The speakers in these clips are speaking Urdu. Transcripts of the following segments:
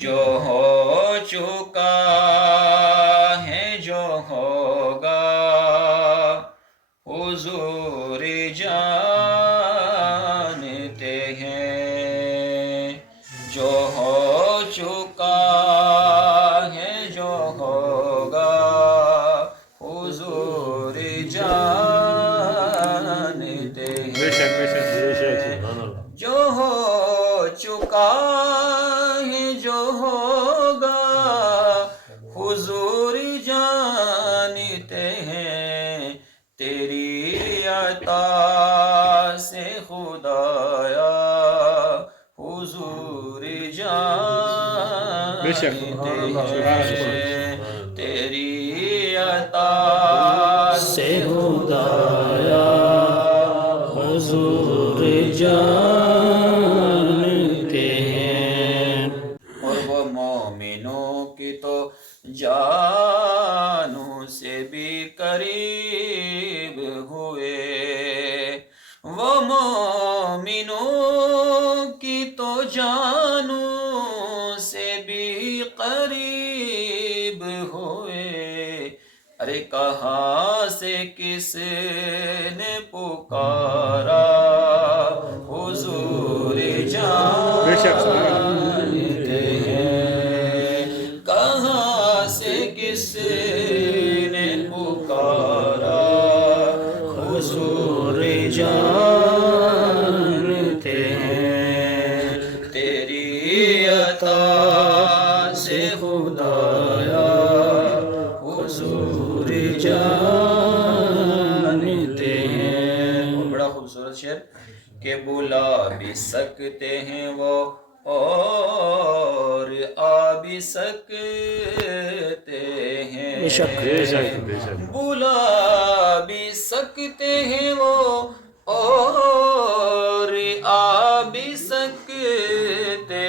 جو ہو چکا ہے جو ہوگا حضور جانتے ہیں، جو ہو چکا ہے جو ہوگا حضور جانتے ہیں، جو ہو چکا ہے جو ہوگا حضور جانتے ہیں، تیری عطا سے خدایا حضور جانتے ہیں، تیری عطا سے خدایا حضور جانتے ہیں۔ اور وہ مومنوں کی تو جانوں سے بھی قریب ہوئے، وہ مومنوں کی تو جانوں سے بھی قریب ہوئے، ارے کہاں سے کس نے پکارا حضور جانتے ہیں، کہاں سے کس نے پکارا حضور جانتے ہیں، تیری عطا سے خدایا حضور جانتے ہیں۔ اور بڑا خوبصورت شعر کہ بلا بھی سکتے ہیں وہ اور آ بھی سکتے ہیں، بلا بھی سکتے ہیں وہ اور آ بھی سکتے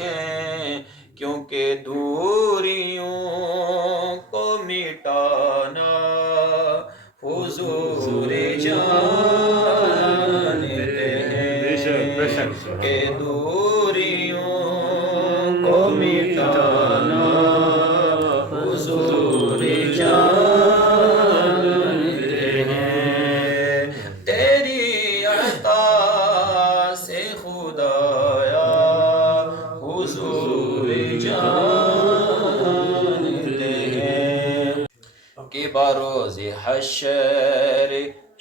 ہیں، کیونکہ دوریوں کو مٹانا حضور جانتے ہیں، کہ دوریوں کو مٹانا حضور جانتے ہیں، تیری عطا سے خدایا حضور جانتے ہیں، کہ بروز حشر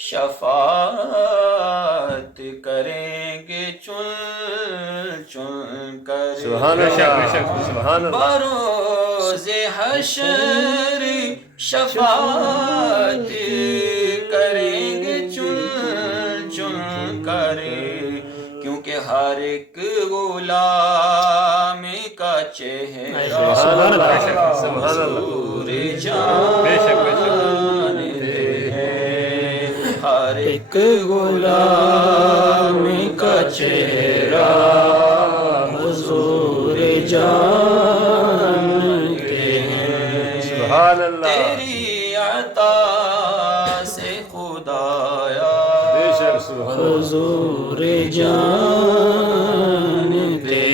شفاعت کریں گے چن چن کر، بروز حشر شفاعت کریں گے چن چن کر، کیونکہ ہر ایک غلام کا چہرہ حضور جانتے ہیں، ہر ایک غلام کا چہرہ حضور جانتے ہیں، تیری عطا سے خدایا حضور جانتے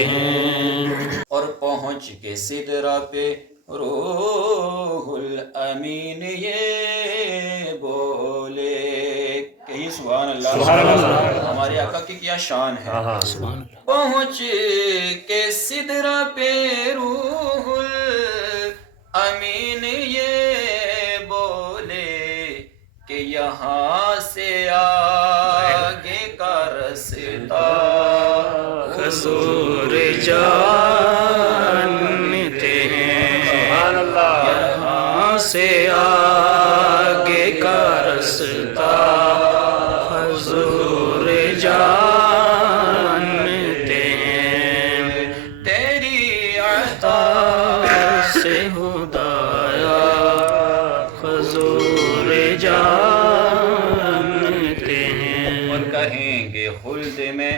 ہیں۔ اور پہنچ کے سدرہ پہ روح الامین یہ بولے کہ سبحان اللہ، ہمارے آقا کی کیا شان ہے، پہنچ کے سدرہ پہ روح الامین یہ بولے کہ یہاں سے آگے کا رستہ حضور جانتے ہیں، یہاں سے آگے کا رستہ حضور جانتے ہیں، تیری عطا سے خدایا حضور جانتے ہیں۔ اور کہیں گے خلد میں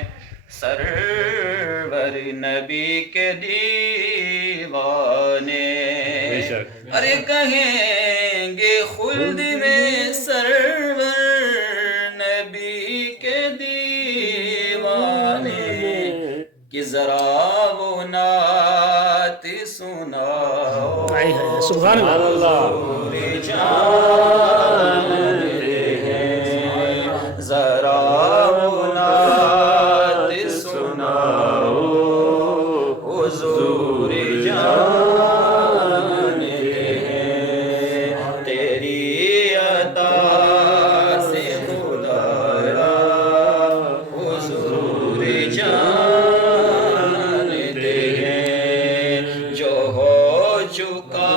سرور نبی کے دیوانے، ارے کہیں گے خلد میں سرور نبی کے دیوانے، کہ ذرا وہ نعت سناؤ سبحان اللہ حضور جانتے ہیں ذرا نعت سناؤ حضور جانتے ہیں تیری عطا سے خدایا حضور جانتے ہیں جو ہو چکا